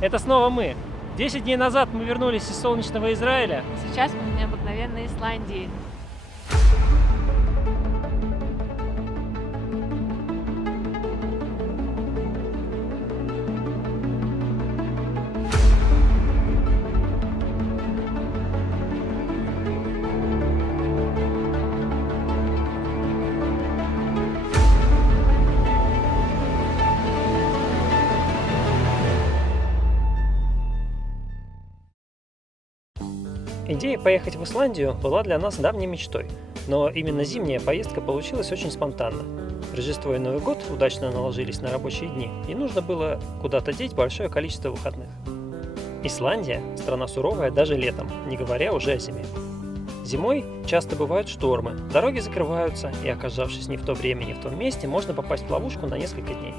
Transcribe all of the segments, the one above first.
Это снова мы. 10 дней назад мы вернулись из солнечного Израиля. Сейчас мы в необыкновенной Исландии. Идея поехать в Исландию была для нас давней мечтой, но именно зимняя поездка получилась очень спонтанно. Рождество и Новый год удачно наложились на рабочие дни, и нужно было куда-то деть большое количество выходных. Исландия – страна суровая даже летом, не говоря уже о зиме. Зимой часто бывают штормы, дороги закрываются, и, оказавшись не в то время, не в том месте, можно попасть в ловушку на несколько дней.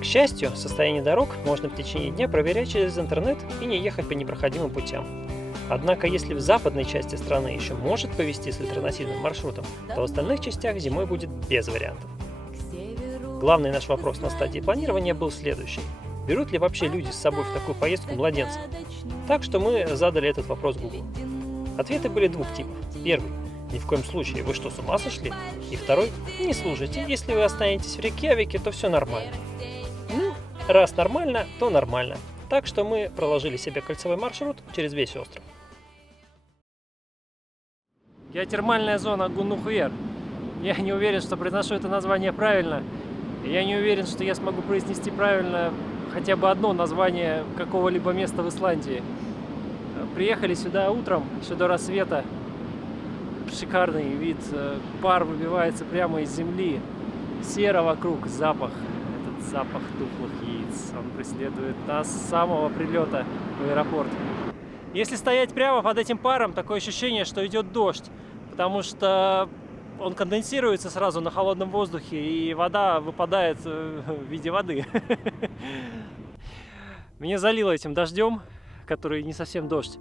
К счастью, состояние дорог можно в течение дня проверять через интернет и не ехать по непроходимым путям. Однако, если в западной части страны еще может повезти с альтернативным маршрутом, то в остальных частях зимой будет без вариантов. Главный наш вопрос на стадии планирования был следующий. Берут ли вообще люди с собой в такую поездку младенцев? Так что мы задали этот вопрос Google. Ответы были двух типов. Первый – ни в коем случае, вы что, с ума сошли? И второй – не слушайте, если вы останетесь в Рейкьявике, то все нормально. Ну, раз нормально, то нормально. Так что мы проложили себе кольцевой маршрут через весь остров. Геотермальная зона Гуннухуер. Я не уверен, что произношу это название правильно. Я не уверен, что я смогу произнести правильно хотя бы одно название какого-либо места в Исландии. Приехали сюда утром, еще до рассвета. Шикарный вид. Пар выбивается прямо из земли. Серо вокруг, запах. Этот запах тухлых яиц. Он преследует нас с самого прилета в аэропорт. Если стоять прямо под этим паром, такое ощущение, что идет дождь, потому что он конденсируется сразу на холодном воздухе, и вода выпадает в виде воды. Меня залило этим дождем, который не совсем дождь.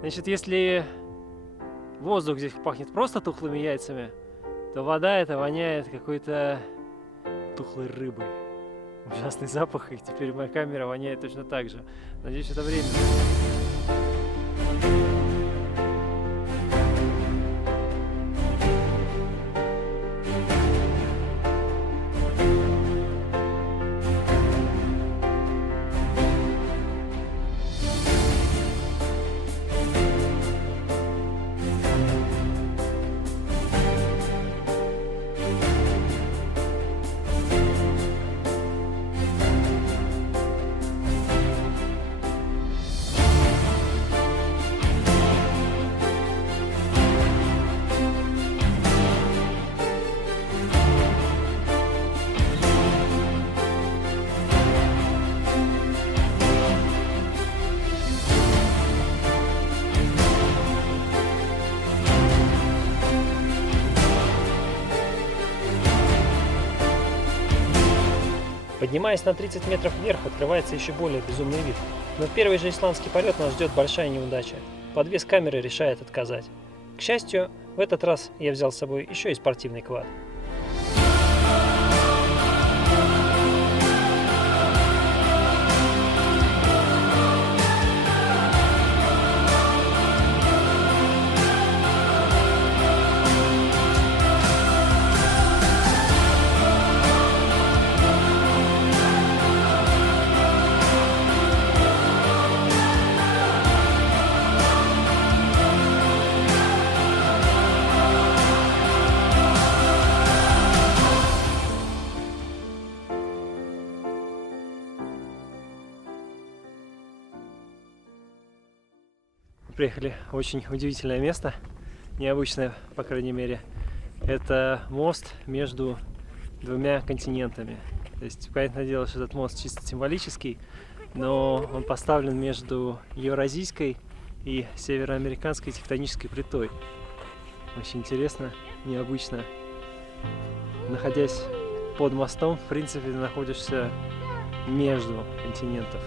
Значит, если воздух здесь пахнет просто тухлыми яйцами, то вода эта воняет какой-то тухлой рыбой. Ужасный запах, и теперь моя камера воняет точно так же. Надеюсь, это временно. Поднимаясь на 30 метров вверх, открывается еще более безумный вид. Но в первый же исландский полет нас ждет большая неудача. Подвес камеры решает отказать. К счастью, в этот раз я взял с собой еще и спортивный квад. Приехали в очень удивительное место, необычное, по крайней мере. Это мост между двумя континентами. То есть, понятное дело, что этот мост чисто символический, но он поставлен между евразийской и североамериканской тектонической плитой. Очень интересно, необычно. Находясь под мостом, в принципе, ты находишься между континентов.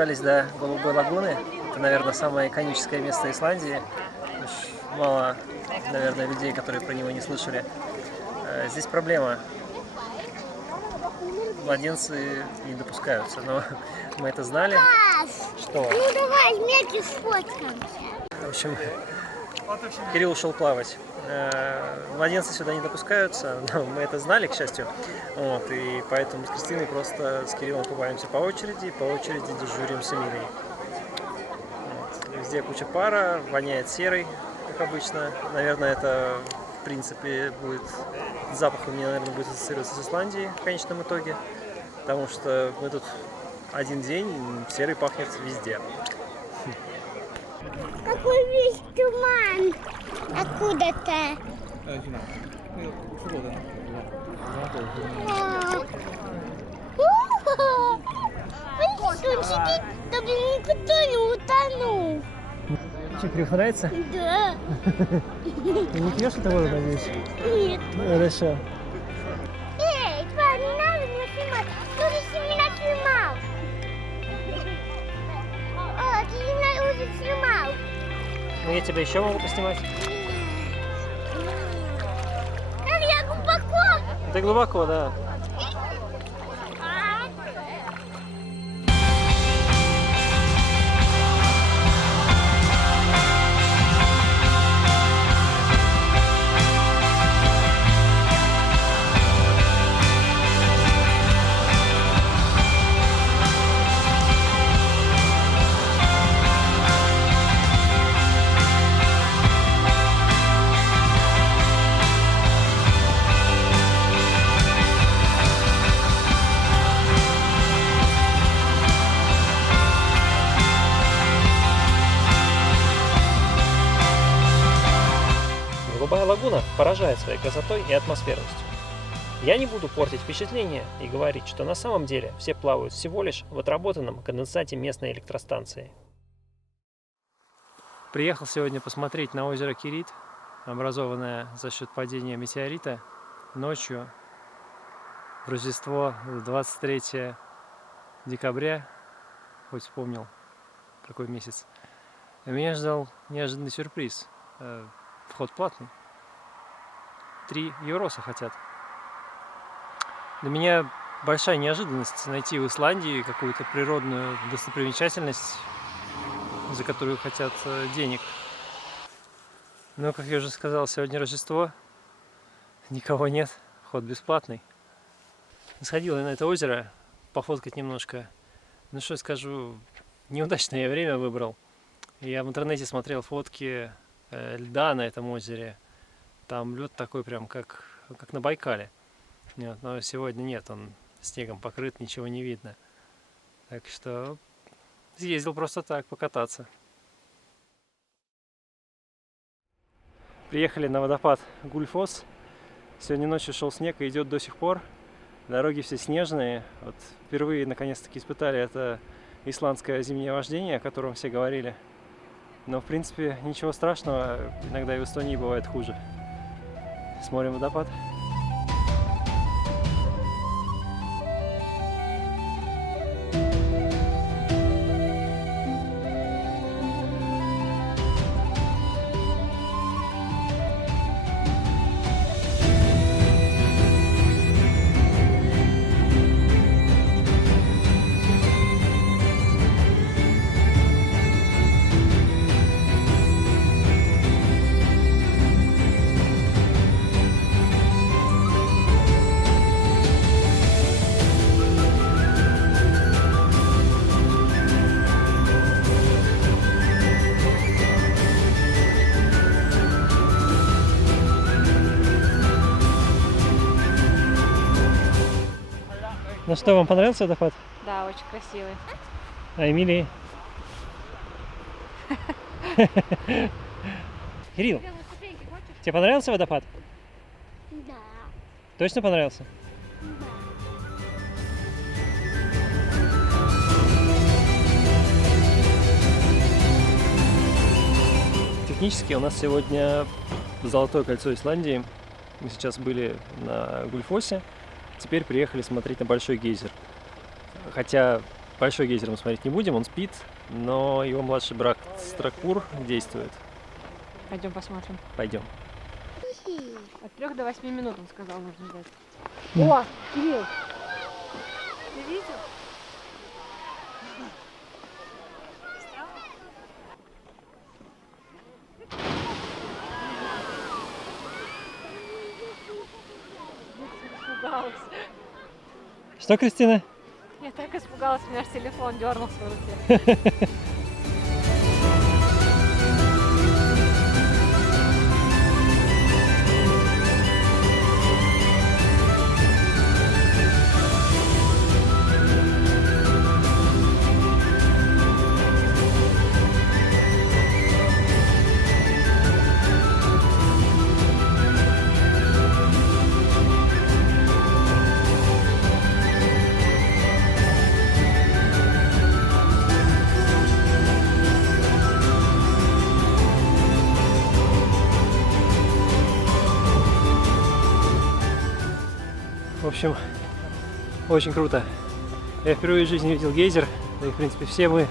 добрались до Голубой лагуны. Это, наверное, самое иконическое место Исландии. Очень мало, наверное, людей, которые про него не слышали. Здесь проблема. Младенцы не допускаются, но мы это знали. Что? Ну давай вместе сфоткаемся. В общем, Кирилл ушел плавать. Младенцы сюда не допускаются, но мы это знали, к счастью. Вот, и поэтому с Кристиной просто с Кириллом купаемся по очереди дежурим с Эмилией. Вот. Везде куча пара, воняет серой, как обычно. Наверное, это, в принципе, будет... Запах у меня, наверное, будет ассоциироваться с Исландией в конечном итоге. Потому что мы тут один день, серый пахнет везде. Какой весь туман. Откуда-то. Видишь, он сидит, чтобы никуда не утонул. Что, Кирилл, нравится? Да. Ты не пьешь эту воду, надеюсь? Нет. Хорошо. Эй, тварь, не надо меня снимать. Ты уже меня снимал. О, ты меня уже снимал. Ну, я тебя еще могу поснимать. Как я глубоко. Это глубоко, да. Голубая лагуна поражает своей красотой и атмосферностью. Я не буду портить впечатление и говорить, что на самом деле все плавают всего лишь в отработанном конденсате местной электростанции. Приехал сегодня посмотреть на озеро Кирит, образованное за счет падения метеорита ночью в Рождество 23 декабря, хоть вспомнил какой месяц. Меня ждал неожиданный сюрприз. Вход платный. 3 евроса хотят. Для меня большая неожиданность найти в Исландии какую-то природную достопримечательность, за которую хотят денег. Но, как я уже сказал, сегодня Рождество, никого нет, вход бесплатный. Сходил я на это озеро, пофоткать немножко. Ну что скажу, неудачное я время выбрал. Я в интернете смотрел фотки льда на этом озере. Там лед такой прям как на Байкале. Нет, но сегодня нет, он снегом покрыт, ничего не видно. Так что съездил просто так покататься. Приехали на водопад Гульфос. Сегодня ночью шел снег и идет до сих пор. Дороги все снежные. Вот впервые наконец-таки испытали это исландское зимнее вождение, о котором все говорили. Но в принципе ничего страшного, иногда и в Эстонии бывает хуже. Смотрим водопад. Ну что, вам понравился водопад? Да, очень красивый. А Эмилии? Кирилл, тебе понравился водопад? Да. Точно понравился? Да. Технически у нас сегодня Золотое кольцо Исландии. Мы сейчас были на Гульфосе, теперь приехали смотреть на Большой гейзер. Хотя Большой гейзер мы смотреть не будем, он спит, но его младший брат Стракур действует. Пойдем посмотрим. Пойдем. От 3 до 8 минут, он сказал, нужно ждать. О, Кирилл! Ты видел? Испугалась. Что, Кристина? Я так испугалась, у меня аж телефон дернулся в руке. В общем, очень круто. Я впервые в жизни видел гейзер, да и в принципе все мы,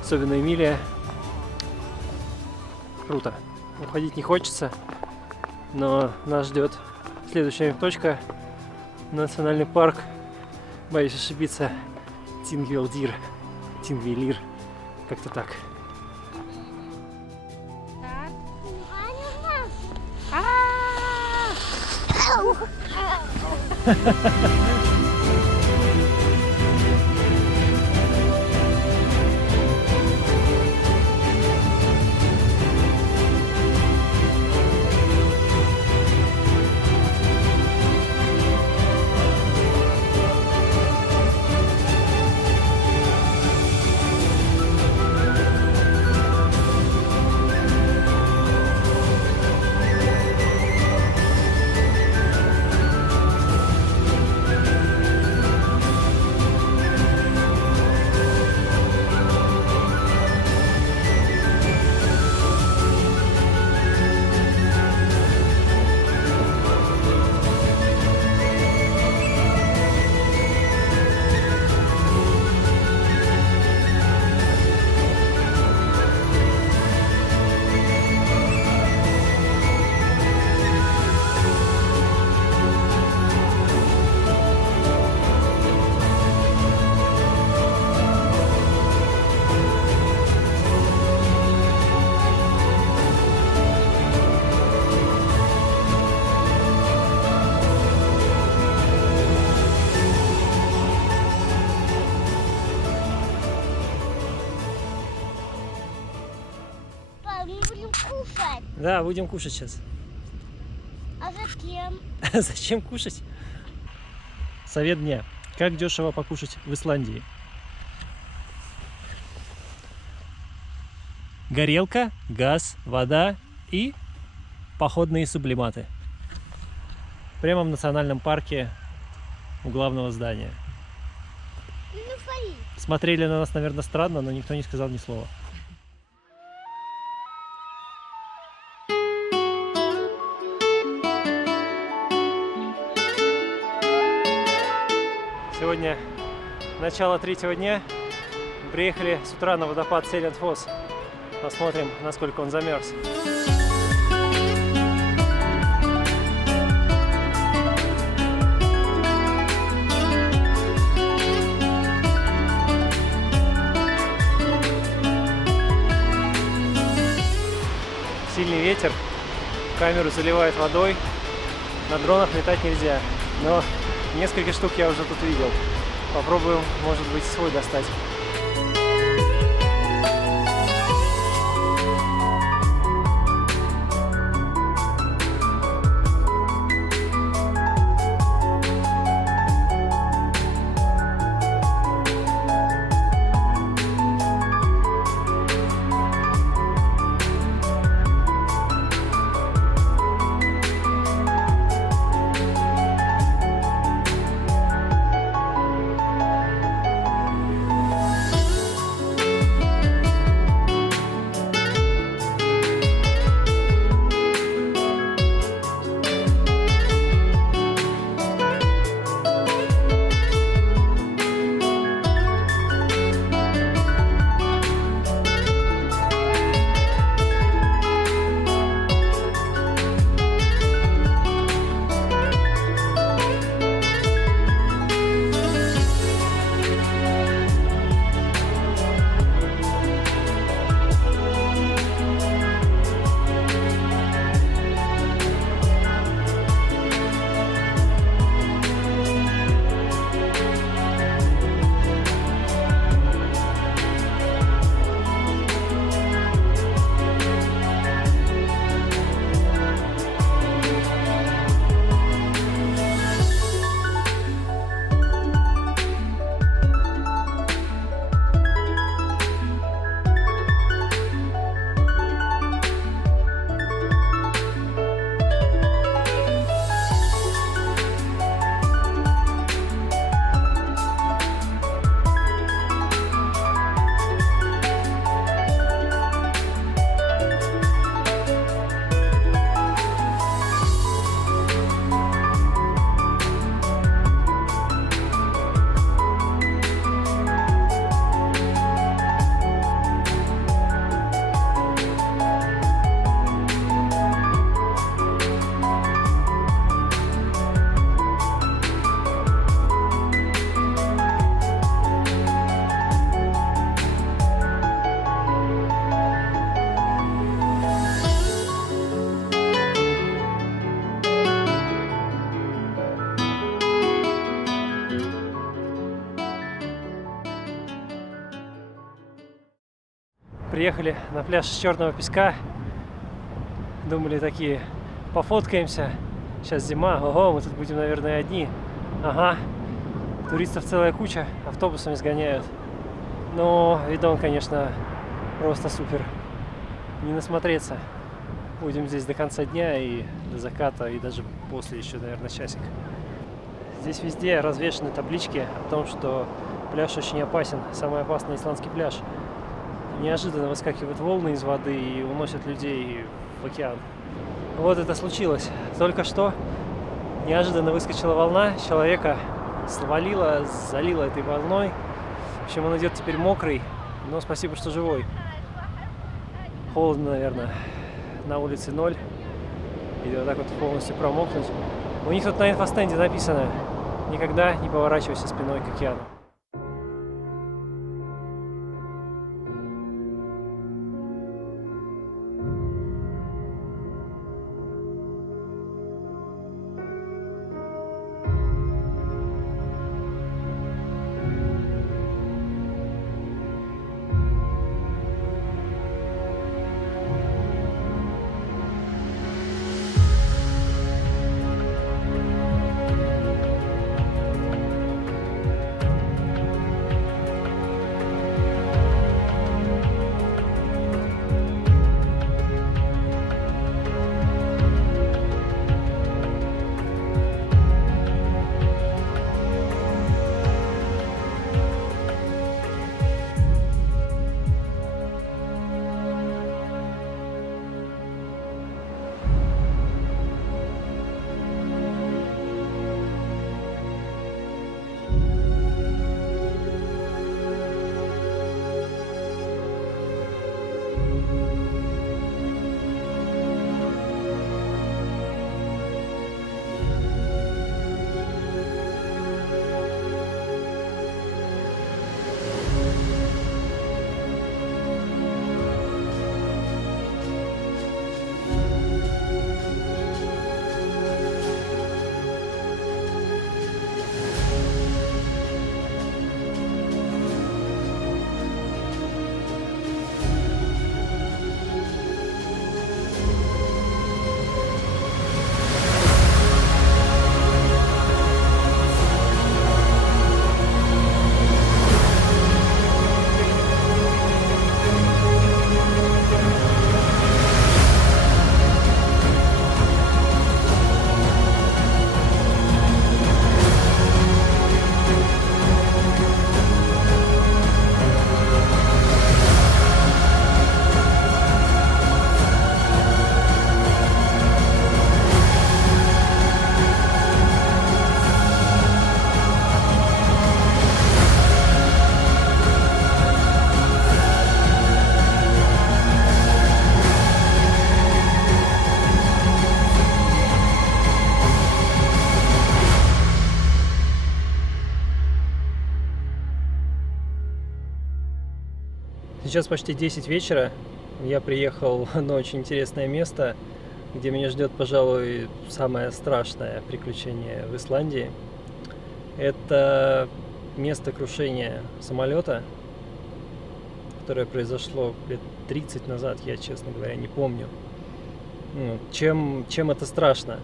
особенно Эмилия. Круто. Уходить не хочется, но нас ждет следующая точка. Национальный парк, боюсь ошибиться, Тингвелдир, Тингвелир, как-то так. Пап, мы будем кушать. Да, будем кушать сейчас. А зачем? Зачем кушать? Совет дня. Как дешево покушать в Исландии? Горелка, газ, вода и походные сублиматы. Прямо в национальном парке у главного здания. Ну, смотри. Смотрели на нас, наверное, странно, но никто не сказал ни слова. Сегодня начало третьего дня. Приехали с утра на водопад Селентфос. Посмотрим, насколько он замерз. Сильный ветер, камеру заливает водой, на дронах летать нельзя, но несколько штук я уже тут видел. Попробуем, может быть, свой достать. Приехали на пляж с Черного песка. Думали такие, пофоткаемся. Сейчас зима, ого, мы тут будем, наверное, одни. Ага, туристов целая куча, автобусами сгоняют. Но видон, конечно, просто супер. Не насмотреться. Будем здесь до конца дня и до заката, и даже после еще, наверное, часик. Здесь везде развешаны таблички о том, что пляж очень опасен. Самый опасный исландский пляж. Неожиданно выскакивают волны из воды и уносят людей в океан. Вот это случилось. Только что неожиданно выскочила волна, человека свалила, залила этой волной. В общем, он идет теперь мокрый, но спасибо, что живой. Холодно, наверное. На улице 0. И вот так вот полностью промокнуть. У них тут на инфостенде написано: никогда не поворачивайся спиной к океану. Сейчас почти 10 вечера. Я приехал на очень интересное место, где меня ждет, пожалуй, самое страшное приключение в Исландии. Это место крушения самолета, которое произошло лет 30 назад, я, честно говоря, не помню. Чем это страшно?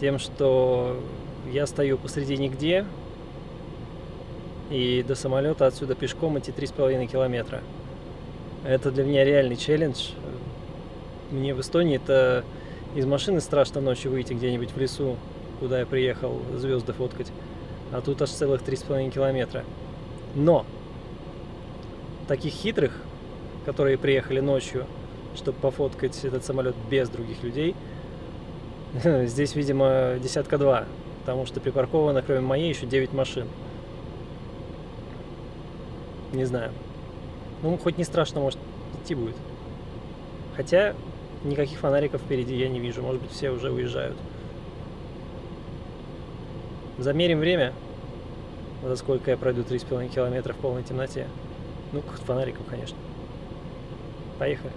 Тем, что я стою посреди нигде, и до самолета отсюда пешком идти 3,5 километра. Это для меня реальный челлендж. Мне в Эстонии это из машины страшно ночью выйти где-нибудь в лесу, куда я приехал звезды фоткать. А тут аж целых 3,5 километра. Но таких хитрых, которые приехали ночью, чтобы пофоткать этот самолет без других людей, здесь, видимо, десятка два. Потому что припарковано, кроме моей, еще 9 машин. Не знаю. Ну, хоть не страшно, может, идти будет. Хотя никаких фонариков впереди я не вижу. Может быть, все уже уезжают. Замерим время, за сколько я пройду 3,5 километра в полной темноте. Ну, фонариков, конечно. Поехали.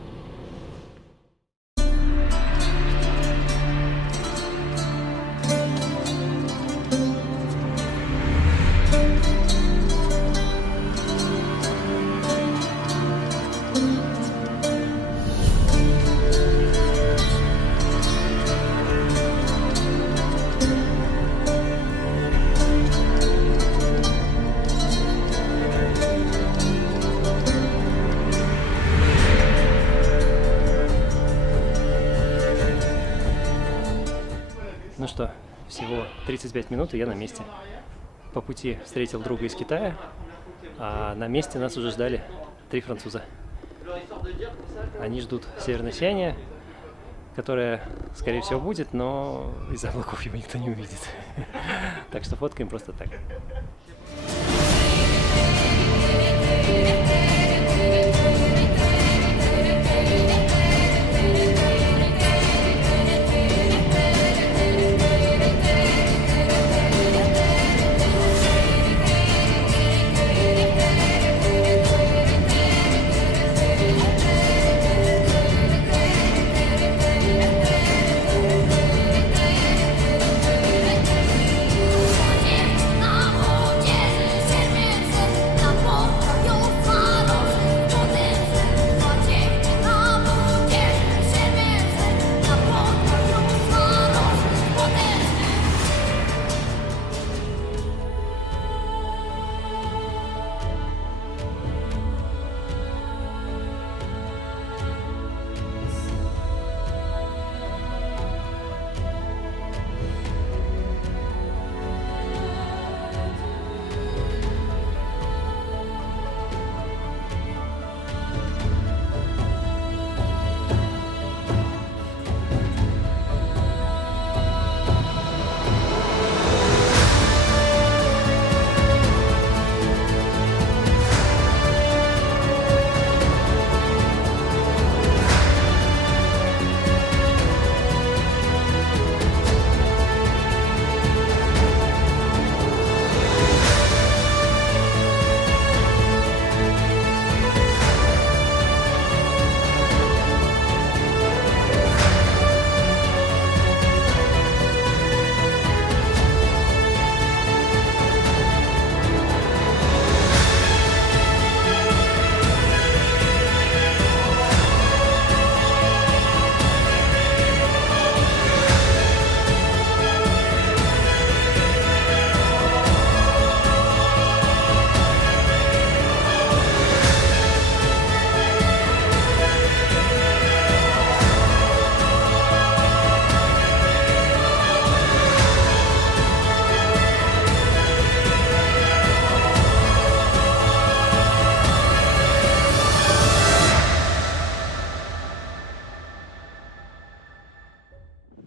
Ну что, всего 35 минут, и я на месте. По пути встретил друга из Китая, а на месте нас уже ждали 3 француза. Они ждут северное сияние, которое, скорее всего, будет, но из-за облаков его никто не увидит. Так что фоткаем просто так.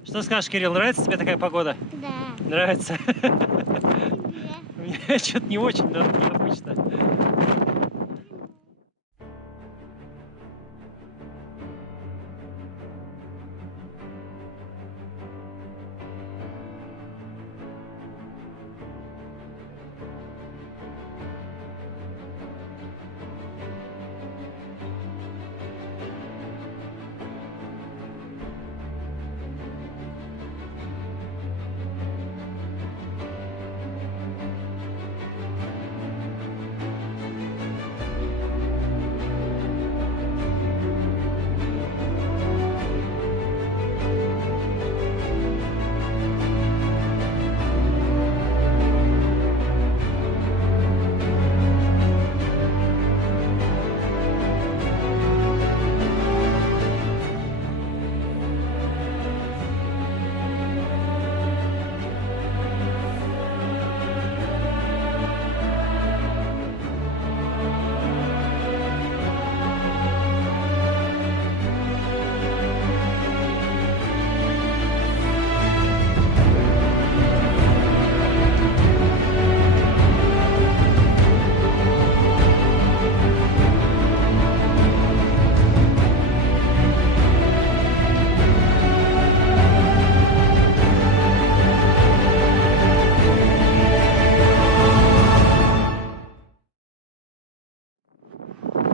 Что скажешь, Кирилл, нравится тебе такая погода? Да. Нравится? Да. Мне что-то не очень, да, необычно.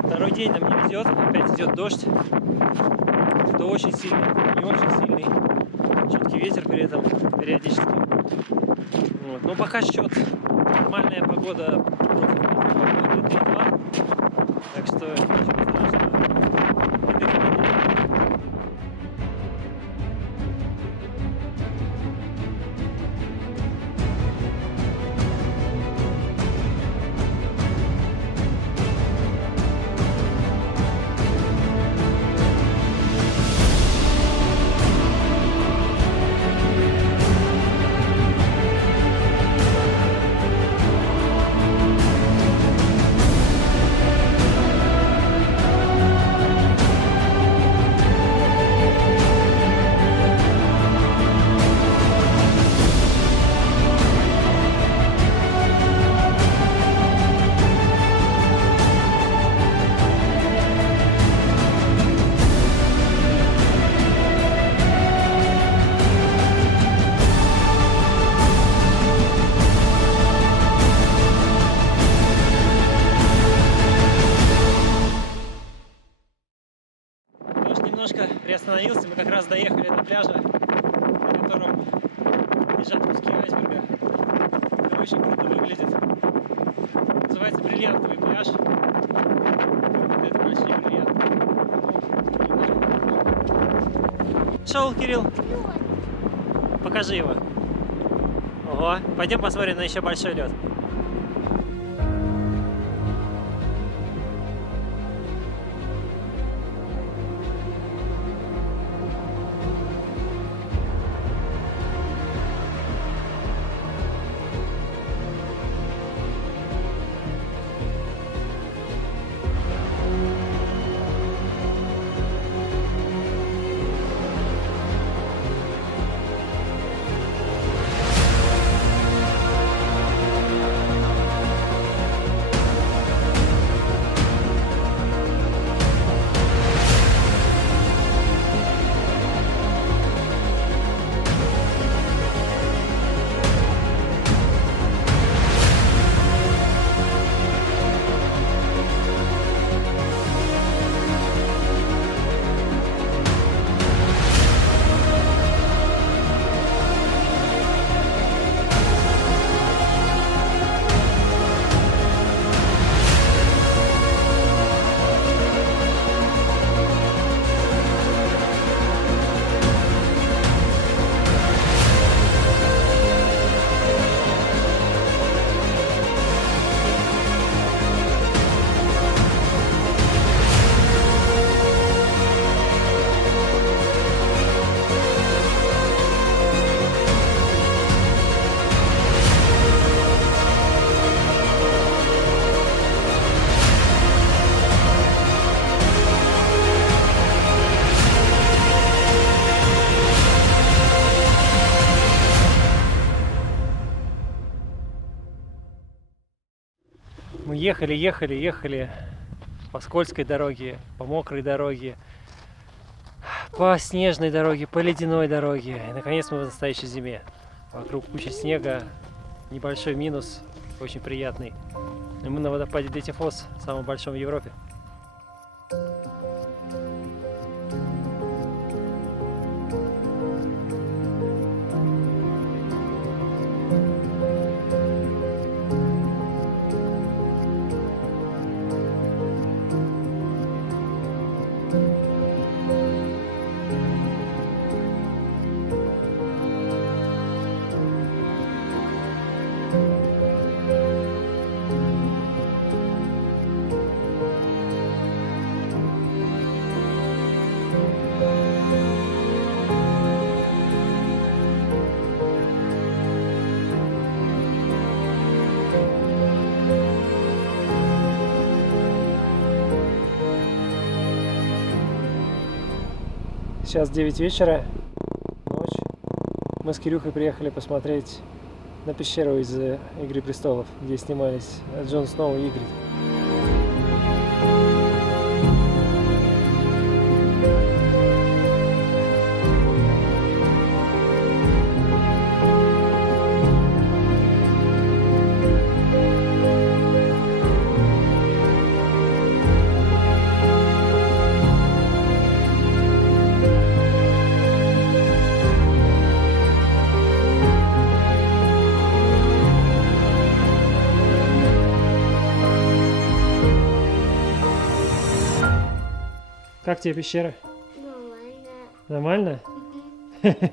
Второй день нам не везет, опять идет дождь. То очень сильный, не очень сильный. Чуткий ветер при этом периодически. Вот. Но пока счет нормальная погода против плохой погоды 3-2. Так что ничего страшного. раз доехали до пляжа, на котором лежат куски айсберга. Это очень круто выглядит. Называется бриллиантовый пляж. Это большие бриллианты. Шел, Кирилл. Покажи его. Ого. Пойдем посмотрим на еще большой лед. Мы ехали по скользкой дороге, по мокрой дороге, по снежной дороге, по ледяной дороге. И наконец мы в настоящей зиме. Вокруг куча снега, небольшой минус, очень приятный. И мы на водопаде Детифос, самом большом в Европе. Сейчас 9 вечера, ночь. Мы с Кирюхой приехали посмотреть на пещеру из «Игры престолов», где снимались Джон Сноу и Игрит. Как тебе пещера? Нормально. Нормально?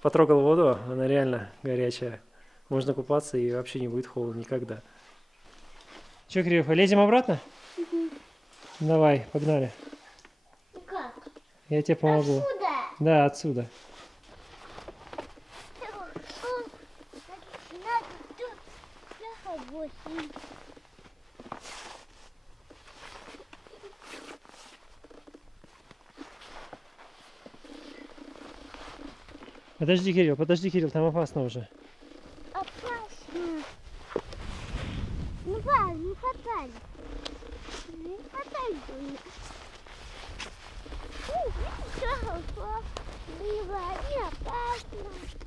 Потрогал воду, она реально горячая. Можно купаться и вообще не будет холодно никогда. Че, Кирюха, лезем обратно? Давай, погнали. Как? Я тебе помогу. Отсюда? Да, отсюда. Надо тут ехать 8. Подожди, Кирилл, там опасно уже. Опасно. Ну, ба, не хватай. Не хватай. Было не опасно.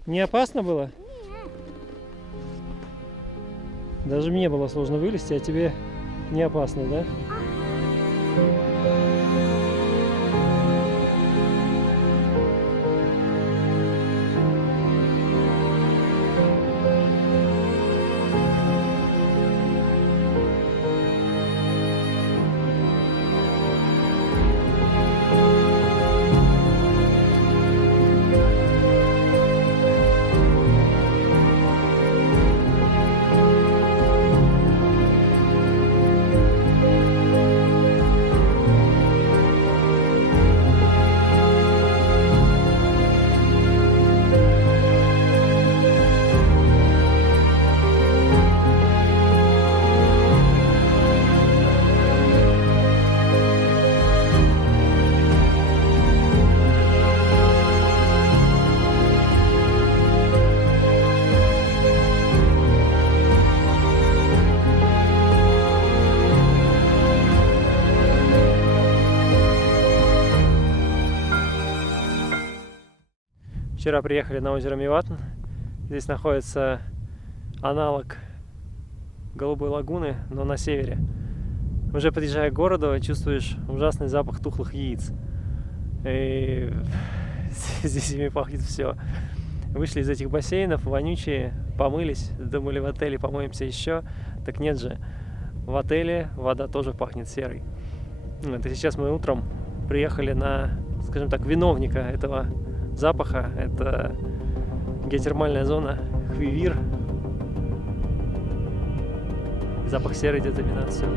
Не опасно было? Нет. Даже мне было сложно вылезти, а тебе не опасно, да? Вчера приехали на озеро Миватн. Здесь находится аналог Голубой лагуны, но на севере. Уже подъезжая к городу, чувствуешь ужасный запах тухлых яиц. И здесь ими пахнет все. Вышли из этих бассейнов, вонючие, помылись, думали в отеле помоемся еще. Так нет же, в отеле вода тоже пахнет серой. Вот, и сейчас мы утром приехали на, скажем так, виновника этого запаха. Это геотермальная зона Хвивир. Запах серы идет именно отсюда.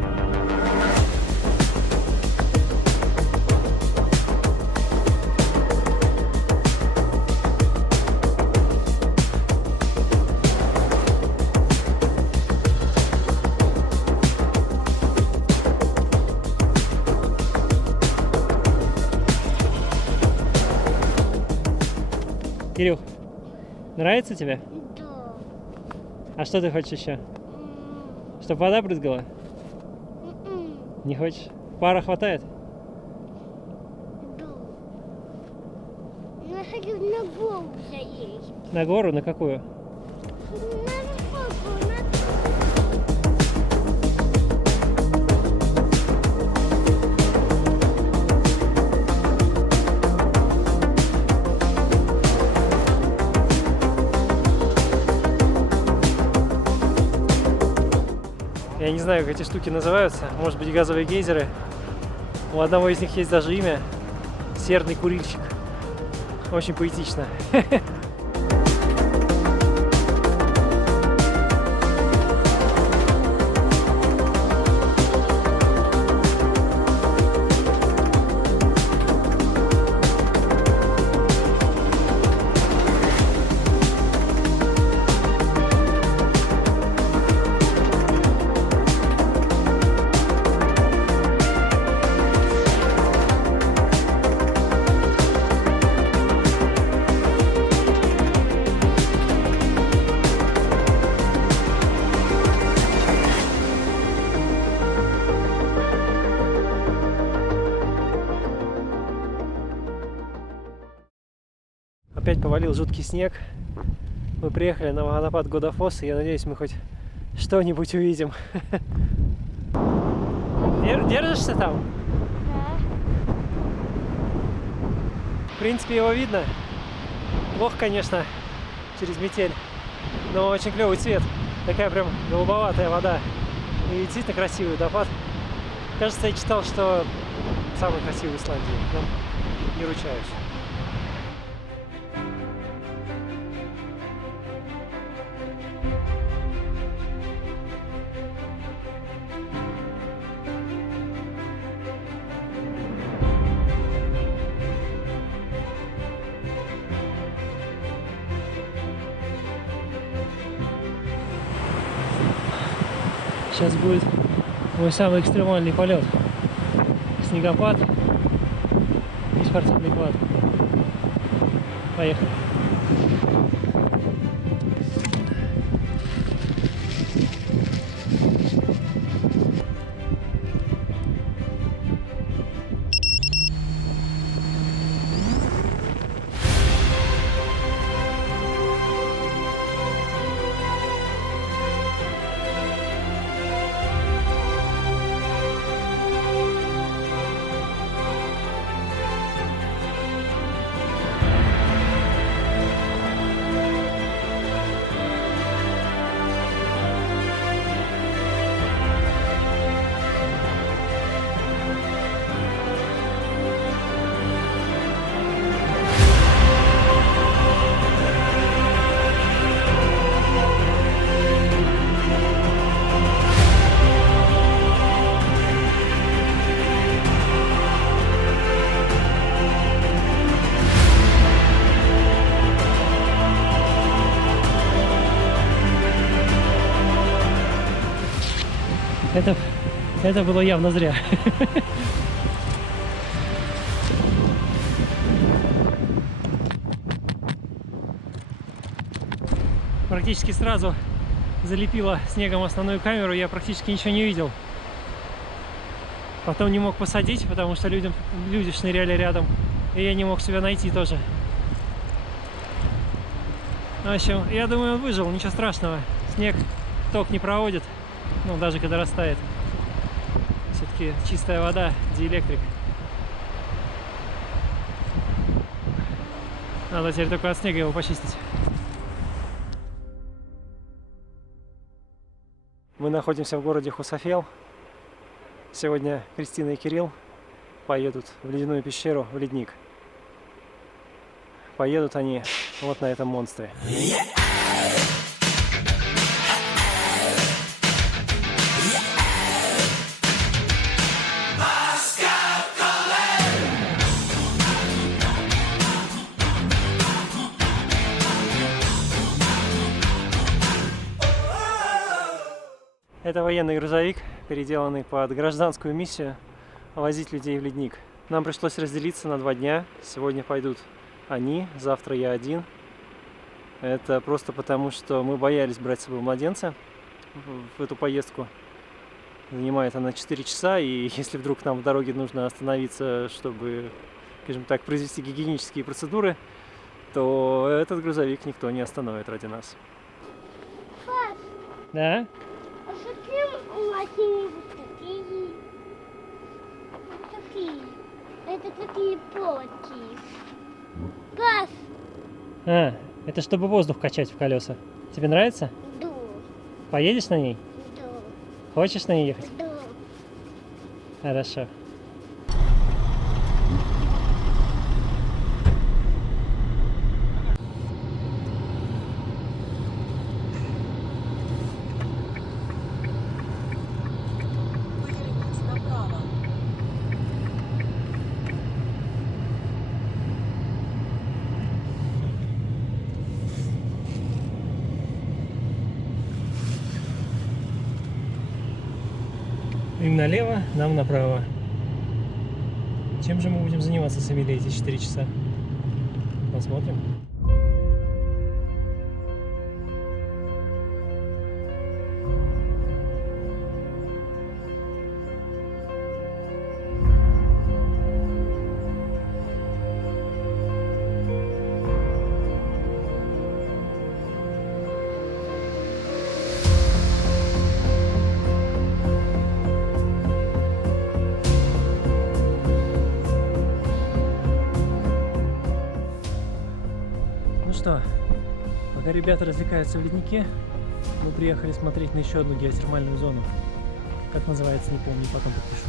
Кирюх, нравится тебе? Да. А что ты хочешь еще? Чтобы вода брызгала? Не хочешь? Пара хватает? Да. Я хочу на гору залезть. На гору? На какую? На высокую, на Я не знаю, как эти штуки называются. Может быть, газовые гейзеры. У одного из них есть даже имя. Серный курильщик. Очень поэтично. Опять повалил жуткий снег. Мы приехали на водопад Годофос, и я надеюсь, мы хоть что-нибудь увидим. Держишься там? Да. В принципе, его видно. Плохо, конечно, через метель, но очень клевый цвет. Такая прям голубоватая вода. И действительно красивый водопад. Кажется, я читал, что самый красивый в Исландии, но не ручаюсь. Сейчас будет мой самый экстремальный полет. Снегопад и спортивный квад. Поехали. Это было явно зря. Практически сразу залепило снегом основную камеру, я практически ничего не видел. Потом не мог посадить, потому что люди шныряли рядом, и я не мог себя найти тоже. В общем, я думаю, он выжил, ничего страшного. Снег ток не проводит, ну, даже когда растает. Все-таки чистая вода, диэлектрик. Надо теперь только от снега его почистить. Мы находимся в городе Хусафел. Сегодня Кристина и Кирилл поедут в ледяную пещеру, в ледник. Поедут они вот на этом монстре. Это военный грузовик, переделанный под гражданскую миссию возить людей в ледник. Нам пришлось разделиться на 2 дня. Сегодня пойдут они, завтра я один. Это просто потому, что мы боялись брать с собой младенца в эту поездку. Занимает она 4 часа, и если вдруг нам в дороге нужно остановиться, чтобы, скажем так, произвести гигиенические процедуры, то этот грузовик никто не остановит ради нас. Пап, Да? а зачем машины вот такие? Вот такие. Это такие полки. Пап, А, это чтобы воздух качать в колеса. Тебе нравится? да, Поедешь на ней? да, Хочешь на ней ехать? да. Хорошо. Поверните направо. Им налево, нам направо. Чем же мы будем заниматься с Эмилией эти 4 часа? Посмотрим. Ну что, пока ребята развлекаются в леднике, мы приехали смотреть на еще одну геотермальную зону. Как называется, не помню, потом подпишу.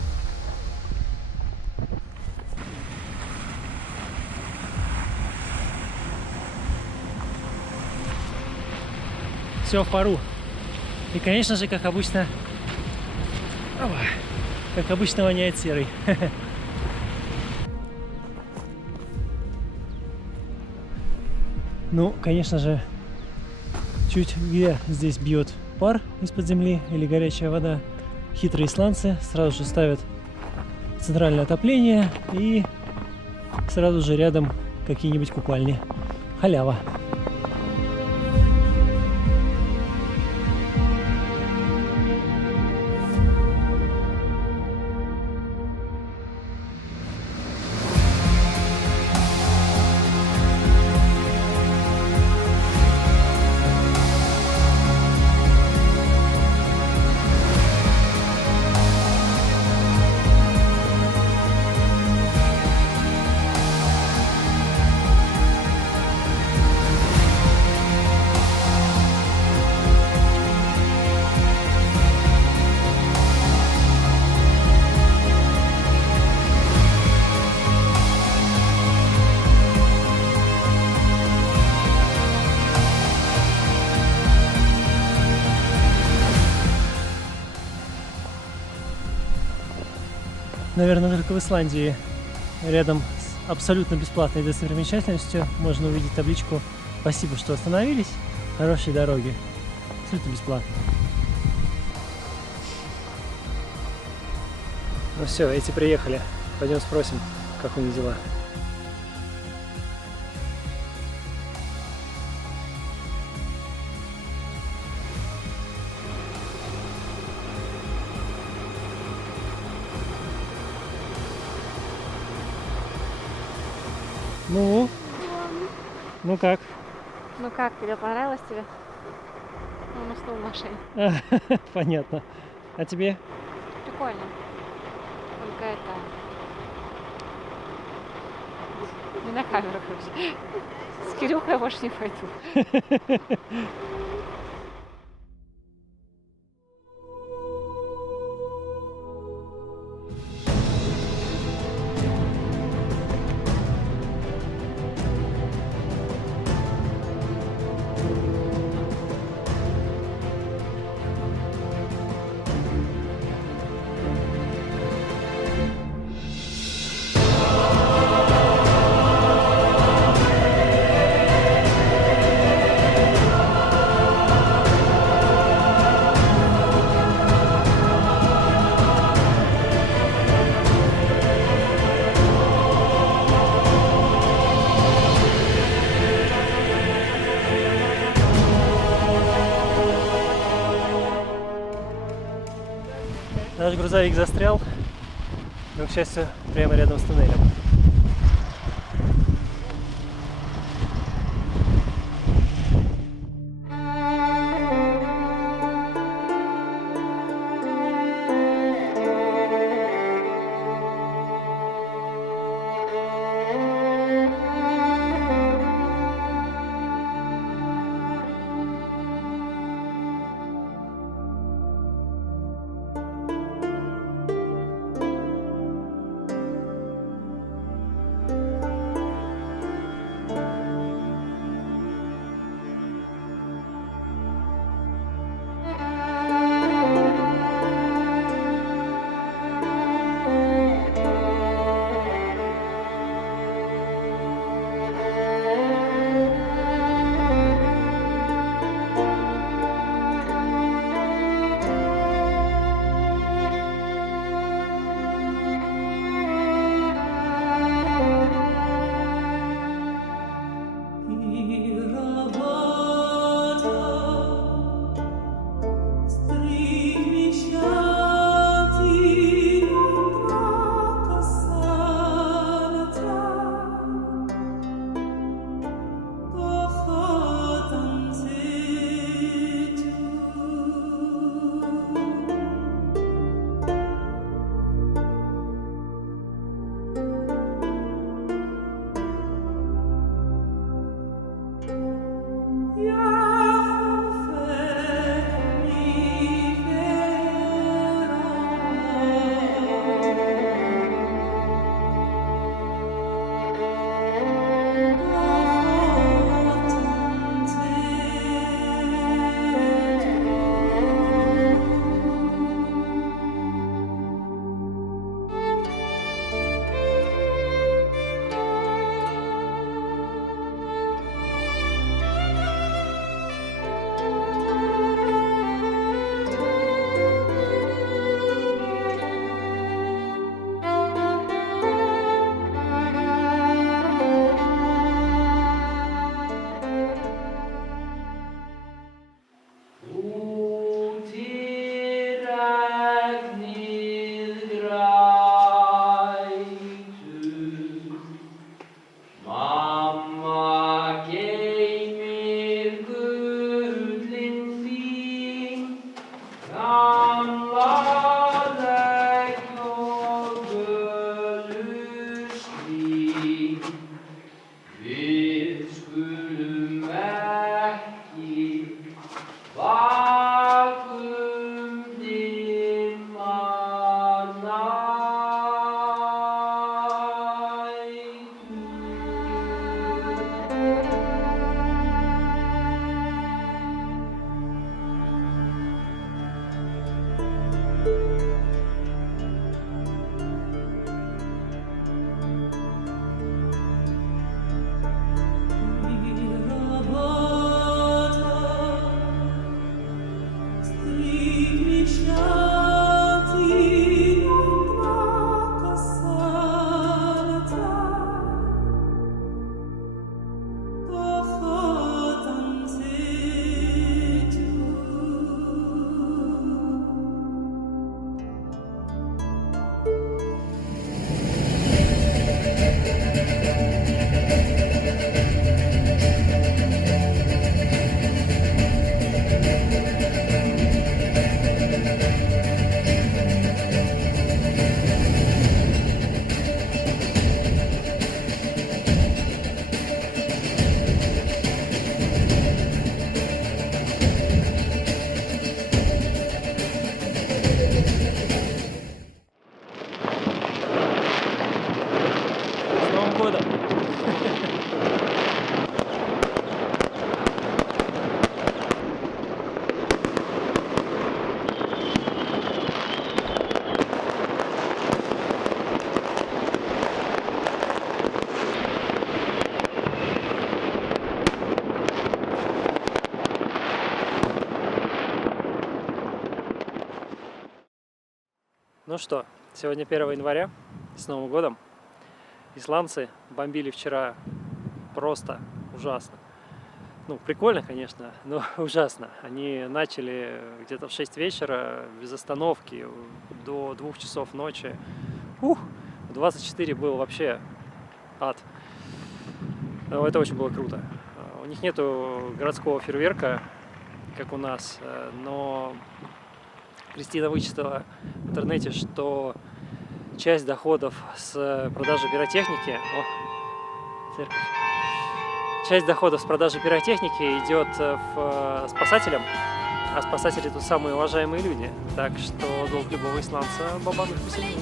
Все в пару. И, конечно же, как обычно, воняет серой. Ну, конечно же, чуть где здесь бьет пар из-под земли или горячая вода, хитрые исландцы сразу же ставят центральное отопление и сразу же рядом какие-нибудь купальни. Халява. Наверное, только в Исландии рядом с абсолютно бесплатной достопримечательностью можно увидеть табличку «Спасибо, что остановились. Хорошей дороги». Абсолютно бесплатно. Ну все, эти приехали. Пойдем спросим, как у них дела. Ну, ну как? Ну как, тебе понравилось тебе? Он уснул в машине. Понятно. А тебе? Прикольно. Только это... Не на камеру, короче. С Кирюхой я больше не пойду. Наш грузовик застрял, но, к счастью, прямо рядом с туннелем. Ну что, сегодня 1 января, с Новым годом. Исландцы бомбили вчера просто ужасно. Ну, прикольно, конечно, но ужасно. Они начали где-то в 6 вечера, без остановки, до 2 часов ночи. В 24 был вообще ад. Но это очень было круто. У них нету городского фейерверка, как у нас, но Кристина вычитала в интернете, что часть доходов с продажи пиротехники... церковь. Часть доходов с продажи пиротехники идет спасателям, а спасатели тут самые уважаемые люди. Так что долг любого исландца бабануть посильнее.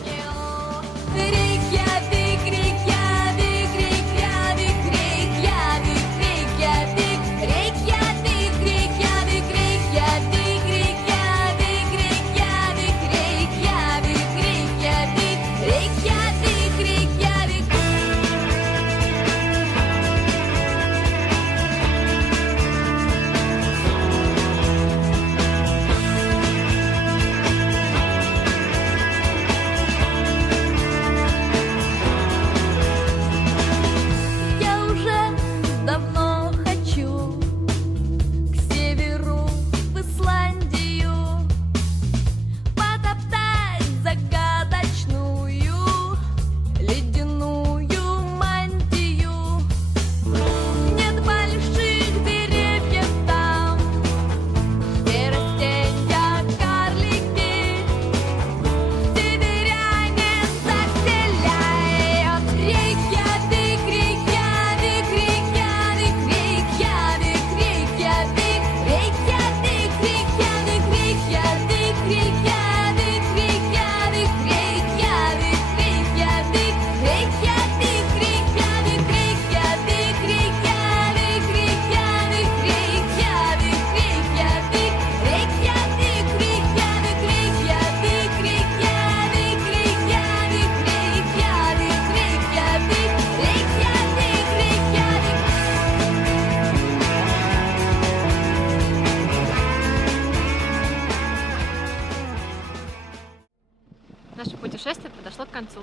Наше путешествие подошло к концу.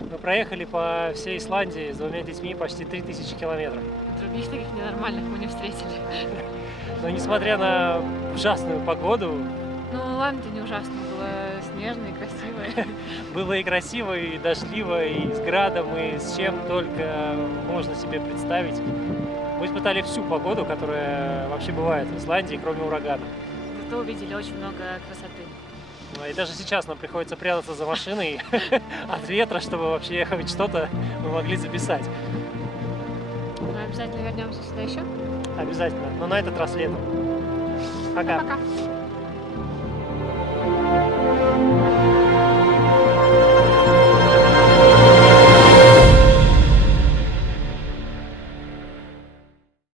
Мы проехали по всей Исландии с 2 детьми почти 3000 километров. Других таких ненормальных мы не встретили. Но несмотря на ужасную погоду, Ну ладно, это не ужасно, было снежно и красиво. было и красиво, и дождливо, и с градом, и с чем только можно себе представить. Мы испытали всю погоду, которая вообще бывает в Исландии, кроме урагана. Зато увидели очень много красоты. И даже сейчас нам приходится прятаться за машиной от ветра, чтобы вообще хоть что-то мы могли записать. Мы обязательно вернемся сюда еще. Обязательно, но на этот раз летом. Пока. Пока.